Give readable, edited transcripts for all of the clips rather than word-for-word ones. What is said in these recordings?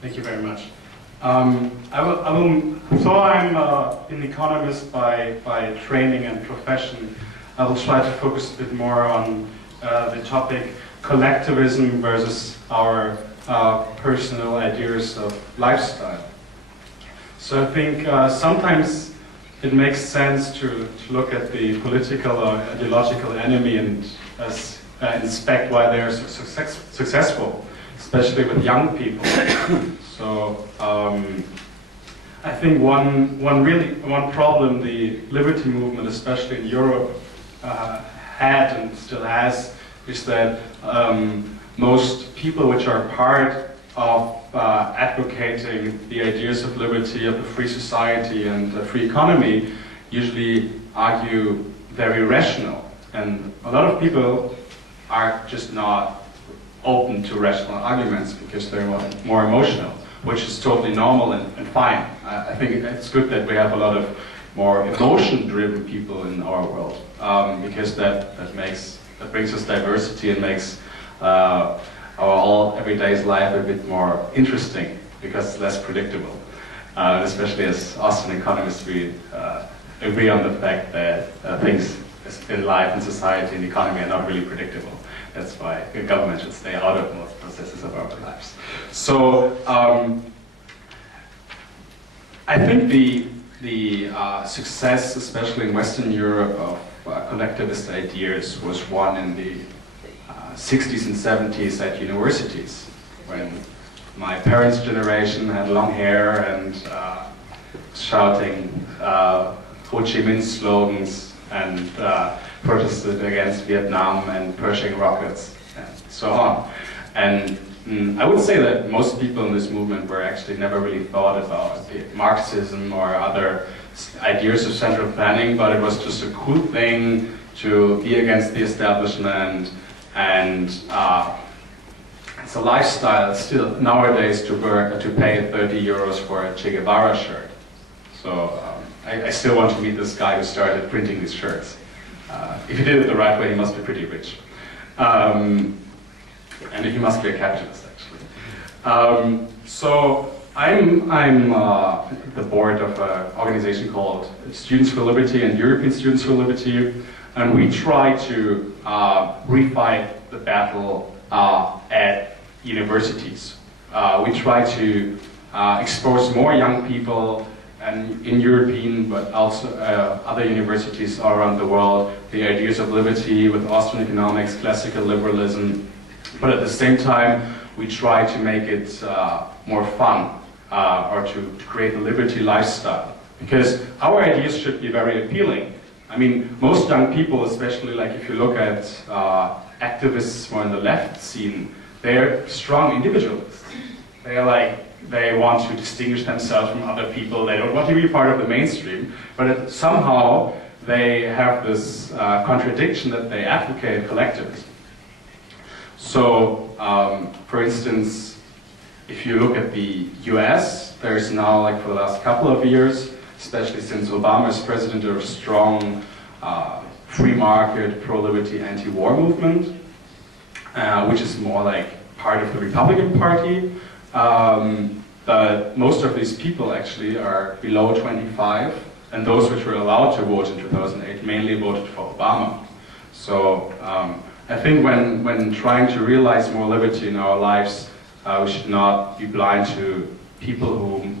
Thank you very much. So I'm an economist by training and profession. I will try to focus a bit more on the topic collectivism versus our personal ideas of lifestyle. So I think sometimes it makes sense to look at the political or ideological enemy and inspect why they are so successful, especially with young people. So I think one problem the liberty movement, especially in Europe, had and still has, is that most people which are part of advocating the ideas of liberty, of a free society and a free economy, usually argue very rational. And a lot of people are just not open to rational arguments because they're more emotional, which is totally normal and fine. I think it's good that we have a lot of more emotion-driven people in our world, because that brings us diversity and makes our everyday's life a bit more interesting because it's less predictable. Especially as Austrian economists, we agree on the fact that things in life and society and economy are not really predictable. That's why the government should stay out of most processes of our lives. So I think the success, especially in Western Europe, of collectivist ideas was won in the 60s and 70s at universities, when my parents' generation had long hair and shouting Ho Chi Minh slogans and protested against Vietnam and Pershing rockets and so on. And I would say that most people in this movement were actually never really thought about Marxism or other ideas of central planning, but it was just a cool thing to be against the establishment, and it's a lifestyle still nowadays to pay 30 euros for a Che Guevara shirt. So I still want to meet this guy who started printing these shirts. If he did it the right way, he must be pretty rich. And he must be a capitalist, actually. So I'm the board of an organization called Students for Liberty and European Students for Liberty, and we try to refight the battle at universities. We try to expose more young people, and in European, but also other universities all around the world, the ideas of liberty with Austrian economics, classical liberalism, but at the same time, we try to make it more fun, or to create a liberty lifestyle. Because our ideas should be very appealing. I mean, most young people, especially like if you look at activists more in the left scene, they're strong individualists. They want to distinguish themselves from other people. They don't want to be part of the mainstream, but somehow they have this contradiction that they advocate collectivism. So, for instance, if you look at the US, there's now, like for the last couple of years, especially since Obama is president, a strong free market, pro-liberty, anti-war movement, which is more like part of the Republican Party. But most of these people actually are below 25, and those which were allowed to vote in 2008 mainly voted for Obama. So I think when trying to realize more liberty in our lives, we should not be blind to people who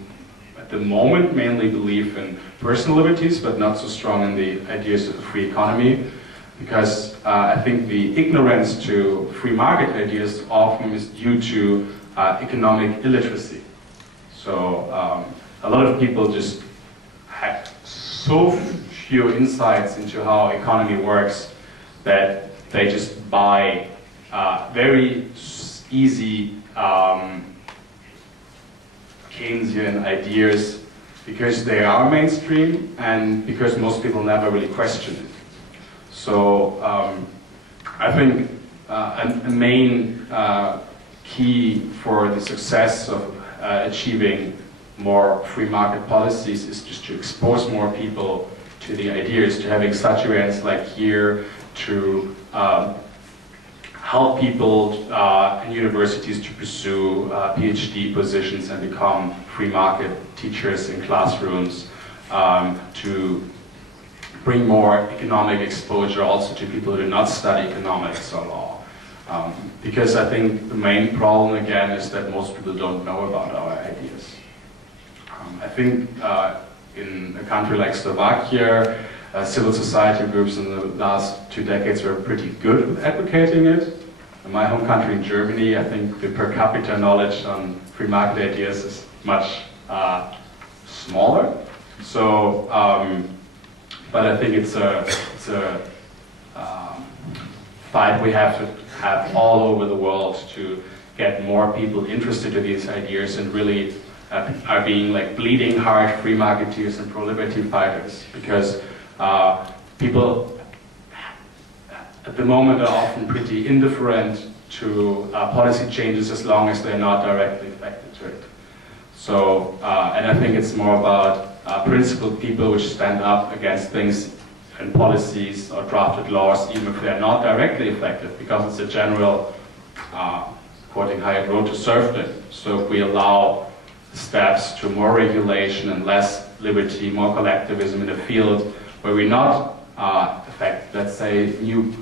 at the moment mainly believe in personal liberties, but not so strong in the ideas of the free economy. Because I think the ignorance to free market ideas often is due to economic illiteracy. So a lot of people just have so few insights into how economy works that they just buy very easy Keynesian ideas because they are mainstream and because most people never really question it. So I think a main key for the success of achieving more free market policies is just to expose more people to the ideas, to having such events like here, to help people in universities to pursue PhD positions and become free market teachers in classrooms, to bring more economic exposure also to people who do not study economics or law. Because I think the main problem again is that most people don't know about our ideas. I think in a country like Slovakia, civil society groups in the last 2 decades were pretty good with advocating it. In my home country in Germany, I think the per capita knowledge on free market ideas is much smaller. So, but I think it's a fight we have to have all over the world to get more people interested in these ideas and really are being like bleeding heart free marketeers and pro-liberty fighters, because people at the moment are often pretty indifferent to policy changes as long as they're not directly affected to it. So, and I think it's more about principled people which stand up against things and policies or drafted laws, even if they're not directly affected, because it's a general, quoting Hayek, road to serfdom. So if we allow steps to more regulation and less liberty, more collectivism in a field where we're not affect, let's say, new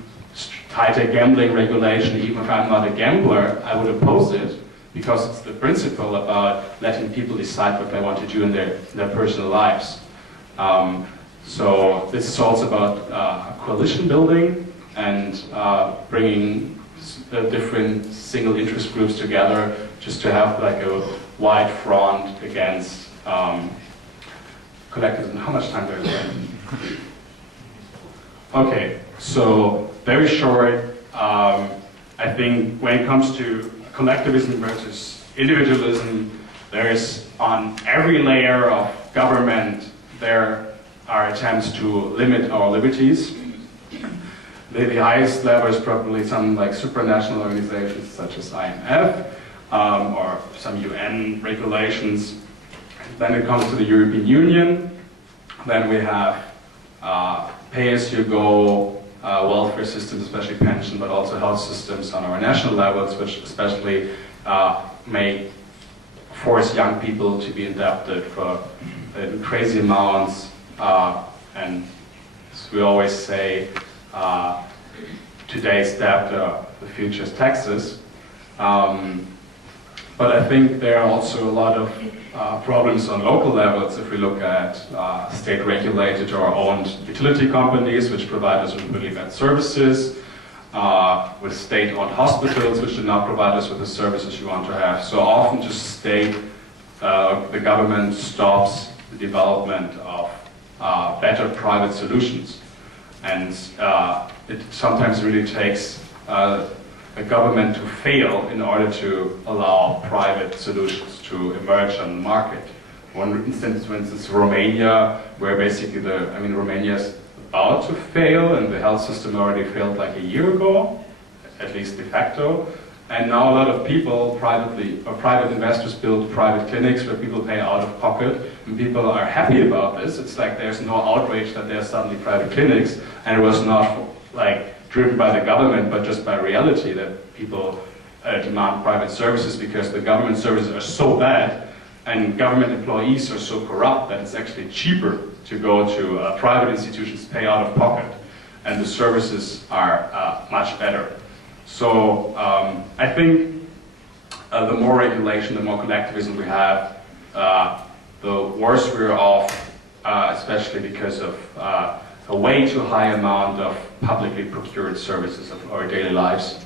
tighter gambling regulation, even if I'm not a gambler, I would oppose it, because it's the principle about letting people decide what they want to do in their personal lives. So this is also about coalition building and bringing different single interest groups together just to have like a wide front against collectivism. How much time do I have? Okay, so very short, I think when it comes to collectivism versus individualism, there is on every layer of government, there are attempts to limit our liberties. The highest level is probably some like supranational organizations such as IMF or some UN regulations. Then it comes to the European Union. Then we have pay-as-you-go welfare systems, especially pension, but also health systems on our national levels, which especially may force young people to be indebted for crazy amounts. And as we always say, today's debt, the future's taxes. But I think there are also a lot of problems on local levels if we look at state-regulated or owned utility companies which provide us with really bad services, with state-owned hospitals which do not provide us with the services you want to have. So often just the government stops the development of better private solutions. And it sometimes really takes a government to fail in order to allow private solutions to emerge on the market. One instance, for instance, Romania, where basically Romania is about to fail, and the health system already failed like a year ago, at least de facto. And now a lot of people private investors build private clinics where people pay out of pocket, and people are happy about this. It's like there's no outrage that there are suddenly private clinics, and it was not like driven by the government, but just by reality that people demand private services because the government services are so bad and government employees are so corrupt that it's actually cheaper to go to private institutions, pay out of pocket, and the services are much better. So I think the more regulation, the more collectivism we have, the worse we're off, especially because of a way too high amount of publicly procured services of our daily lives.